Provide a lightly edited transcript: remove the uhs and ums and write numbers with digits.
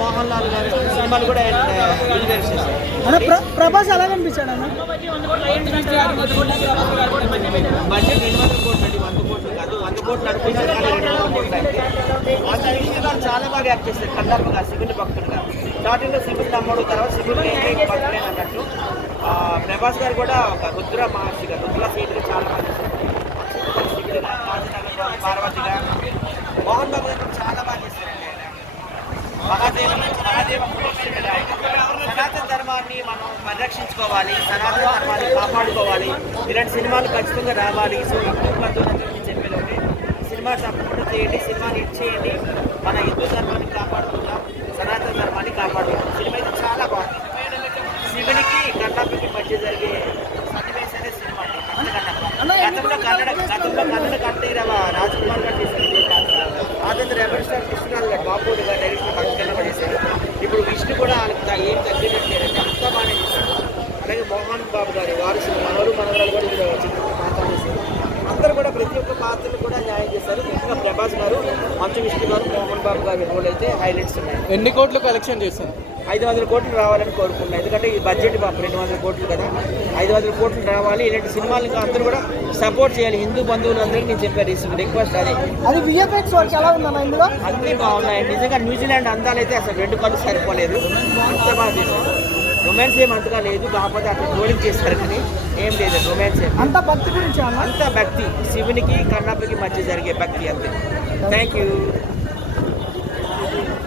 మోహన్ లాల్ గారి సినిమాలు కూడా ప్రభాస్ ఎలా కనిపించాడు అన్న? బడ్జెట్ 200 కోట్లు అండి, 100 కోట్లు కాదు. 100 కోట్లు అనుకుంటారు కానీ 200 కోట్లు అయితే చాలా బాగా యాక్ట్ చేస్తారు. కన్నప్పగా శివుని భక్తులుగా స్టార్టింగ్లో శివుని నమ్మడు, తర్వాత శివుని భక్తులేని అన్నట్టు. ప్రభాస్ గారు కూడా ఒక రుద్ర మహర్షిగా, రుద్ర సీటుగా చాలా బాగా చేశారు. శివుడిగా, రాజనగర్ పార్వతిగా. మోహన్ బాబు గారు చాలా బాగా చేశారండి. మహాదేవ సనాతన ధర్మాన్ని మనం పరిరక్షించుకోవాలి, సనాతన ధర్మాన్ని కాపాడుకోవాలి. ఇలాంటి సినిమాలు ఖచ్చితంగా రావాలి. సో హిందూ బంధువులందరికీ చెప్పేది సినిమా తప్పకుండా చేయండి, సినిమాని హిట్ చేయండి. మన హిందూ ధర్మాన్ని కాపాడుకుందాం, సనాతన ధర్మాన్ని కాపాడుకుందాం. సినిమా అయితే చాలా బాగుంది. శివునికి కన్నప్పకి మధ్య జరిగే సన్నివేశాలే సినిమా అండి. గతంలో కన్నడ కంఠీరవ రాజ్కుమార్ గారు చేశారు. ఆ తర్వాత రెబల్ స్టార్ కృష్ణాల్ గారు, బాబుడి గారు డైరెక్షన్ భక్తులు పడేశారు. ఇప్పుడు విష్ణు కూడా వాళ్ళకి ఏం తగ్గినట్లేదంటే అంతా బాగానే చేశారు. అలాగే మోహన్ బాబు గారి వారసులు మనవరు మనవరాలు కూడా ఇందులో చిన్న పాత్ర చేశారు. అందరూ కూడా ప్రతి ఒక్క పాత్రలు కూడా న్యాయం చేశారు. ముఖ్యంగా ప్రభాస్ గారు, మంచు విష్ణు గారు, మోహన్ బాబు గారి రోల్ అయితే హైలైట్స్ ఉన్నాయి. ఎన్ని కోట్లు కలెక్షన్ చేశారు? 500 కోట్లు రావాలని కోరుకుంటున్నాను. ఎందుకంటే ఈ బడ్జెట్ పాపం 200 కోట్లు కదా, 500 కోట్లు రావాలి. ఇలాంటి సినిమాలకు అందరూ కూడా సపోర్ట్ చేయాలి. హిందూ బంధువులందరికీ నేను చెప్పాను ఈ రిక్వెస్ట్. అది విఎఫ్ఎక్స్ వర్క్ ఎలా ఉందన్న ఇందులో? అన్నీ బాగున్నాయి నిజంగా. న్యూజిలాండ్ అందాలైతే అసలు 2 కళ్ళు సరిపోలేదు, అంత బాగా చేశారు. రొమాన్స్ ఏం అంతగా లేదు, కాకపోతే అక్కడ గోలింగ్ చేస్తారు కానీ ఏం లేదు. రొమాన్స్ అంత భక్తి గురించి అంత భక్తి, శివునికి కన్నప్పకి మధ్య జరిగే భక్తి అంతే. Thank you.